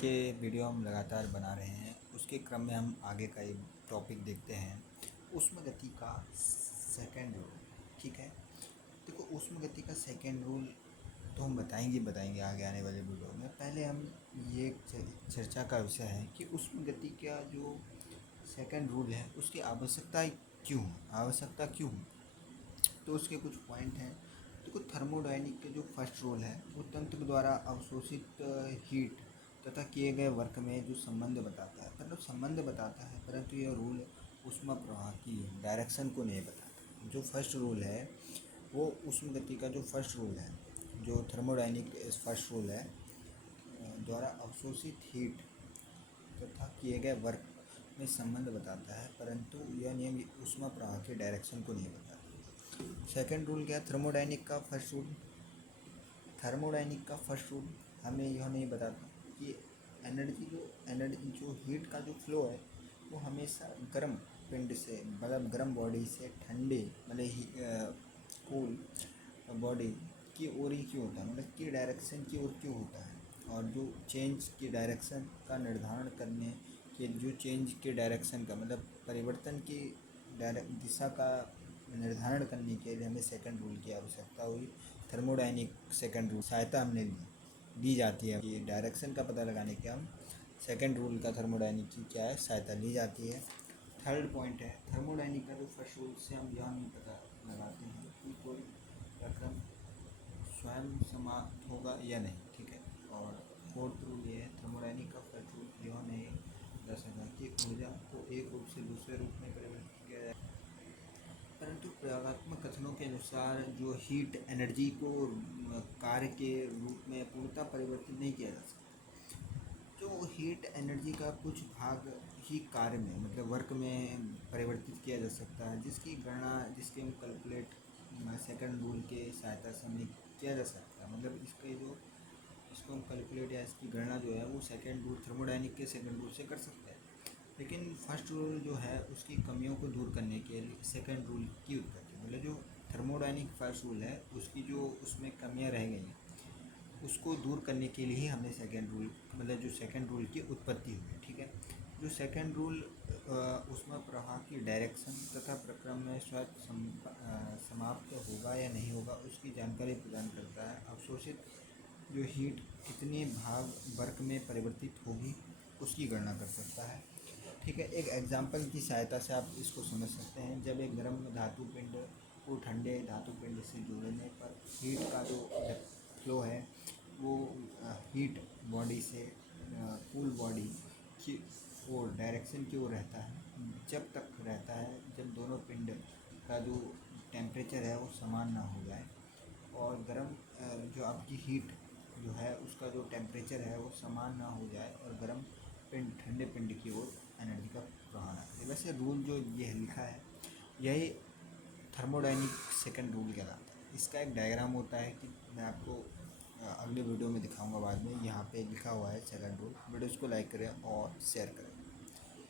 के वीडियो हम लगातार बना रहे हैं, उसके क्रम में हम आगे का एक टॉपिक देखते हैं, ऊष्मगति का सेकंड रूल। ठीक है, देखो ऊष्मगति का सेकंड रूल तो हम बताएंगे आगे आने वाले वीडियो में। पहले हम ये चर्चा का विषय है कि ऊष्मगति का जो सेकंड रूल है उसकी आवश्यकता क्यों है। तो उसके कुछ पॉइंट हैं। देखो, थर्मोडायनिक के जो फर्स्ट रूल है वो तंत्र द्वारा अवशोषित हीट तथा किए गए वर्क में जो संबंध बताता है, परंतु यह रूल ऊष्मा प्रवाह की डायरेक्शन को नहीं बताता। जो फर्स्ट रूल है वो ऊष्मगति का जो फर्स्ट रूल है, जो थर्मोडायनिक फर्स्ट रूल है, द्वारा अवशोषित हीट तथा किए गए वर्क में संबंध बताता है, परंतु यह नियम ऊष्मा प्रवाह के डायरेक्शन को नहीं बताता। सेकंड रूल क्या है? थर्मोडायनिक का फर्स्ट रूल हमें यह नहीं बताता कि एनर्जी जो हीट का जो फ्लो है वो हमेशा गर्म पिंड से, मतलब गर्म बॉडी से ठंडे मतलब कूल बॉडी की ओर ही क्यों होता है, मतलब की डायरेक्शन की ओर क्यों होता है। और जो चेंज की डायरेक्शन का निर्धारण करने के, जो चेंज के डायरेक्शन का मतलब परिवर्तन की दिशा का निर्धारण करने के लिए हमें सेकंड रूल की आवश्यकता हुई। थर्मोडायनिक सेकंड रूल सहायता हमने ली जाती है कि डायरेक्शन का पता लगाने के हम सेकंड रूल का थर्मोडायनिक की क्या है, सहायता ली जाती है। थर्ड पॉइंट है, थर्मोडायनिक का जो फर्स्ट रूल से हम यह नहीं पता लगाते हैं कि कोई प्रक्रम स्वयं समाप्त होगा या नहीं। ठीक है, और फोर्थ रूल ये है, थर्मोडायनिक का फर्स्ट रूल यह नहीं दर्शाता कि ऊर्जा को एक रूप से दूसरे रूप में परिवर्तित किया जाए, परंतु प्रयोगात्मक कथनों के अनुसार जो हीट एनर्जी को कार्य के रूप में पूर्णतः परिवर्तित नहीं किया जा सकता। जो हीट एनर्जी का कुछ भाग ही कार्य में, मतलब वर्क में परिवर्तित किया जा सकता है, जिसकी गणना जिसके हम कैलकुलेट सेकंड रूल के सहायता से हमें किया जा सकता है। मतलब इसको हम कैलकुलेट या इसकी गणना जो है वो सेकंड रूल, थर्मोडायनिक के सेकंड रूल से कर सकते हैं। लेकिन फर्स्ट रूल जो है उसकी कमियों को दूर करने के लिए सेकंड रूल की उत्पत्ति, मतलब जो थर्मोडायनिक फर्स्ट रूल है उसकी जो उसमें कमियां रह गई उसको दूर करने के लिए ही हमने सेकंड रूल, मतलब जो सेकंड रूल की उत्पत्ति हुई। ठीक है, जो सेकंड रूल ऊष्मा प्रवाह की डायरेक्शन तथा प्रक्रम में स्वतः समाप्त होगा या नहीं होगा उसकी जानकारी प्रदान करता है। अवशोषित जो हीट कितने भाग वर्क में परिवर्तित होगी उसकी गणना कर सकता है। ठीक है, एक एग्जाम्पल की सहायता से आप इसको समझ सकते हैं। जब एक गर्म धातु पिंड को ठंडे धातु पिंड से जोड़ने पर हीट का जो फ्लो है वो हीट बॉडी से कूल बॉडी की ओर डायरेक्शन की ओर रहता है, जब तक रहता है जब दोनों पिंड का जो टेम्परेचर है वो समान ना हो जाए, और गर्म जो आपकी हीट जो है उसका जो टेम्परेचर है वो समान ना हो जाए, और गर्म पिंड ठंडे पिंड की ओर एनर्जी का प्रवाह ना करे। वैसे रूल जो ये लिखा है यही थर्मोडायनिक सेकंड रूल कहलाता है। इसका एक डायग्राम होता है कि मैं आपको अगले वीडियो में दिखाऊंगा बाद में। यहाँ पे लिखा हुआ है सेकंड रूल। वीडियो को लाइक करें और शेयर करें।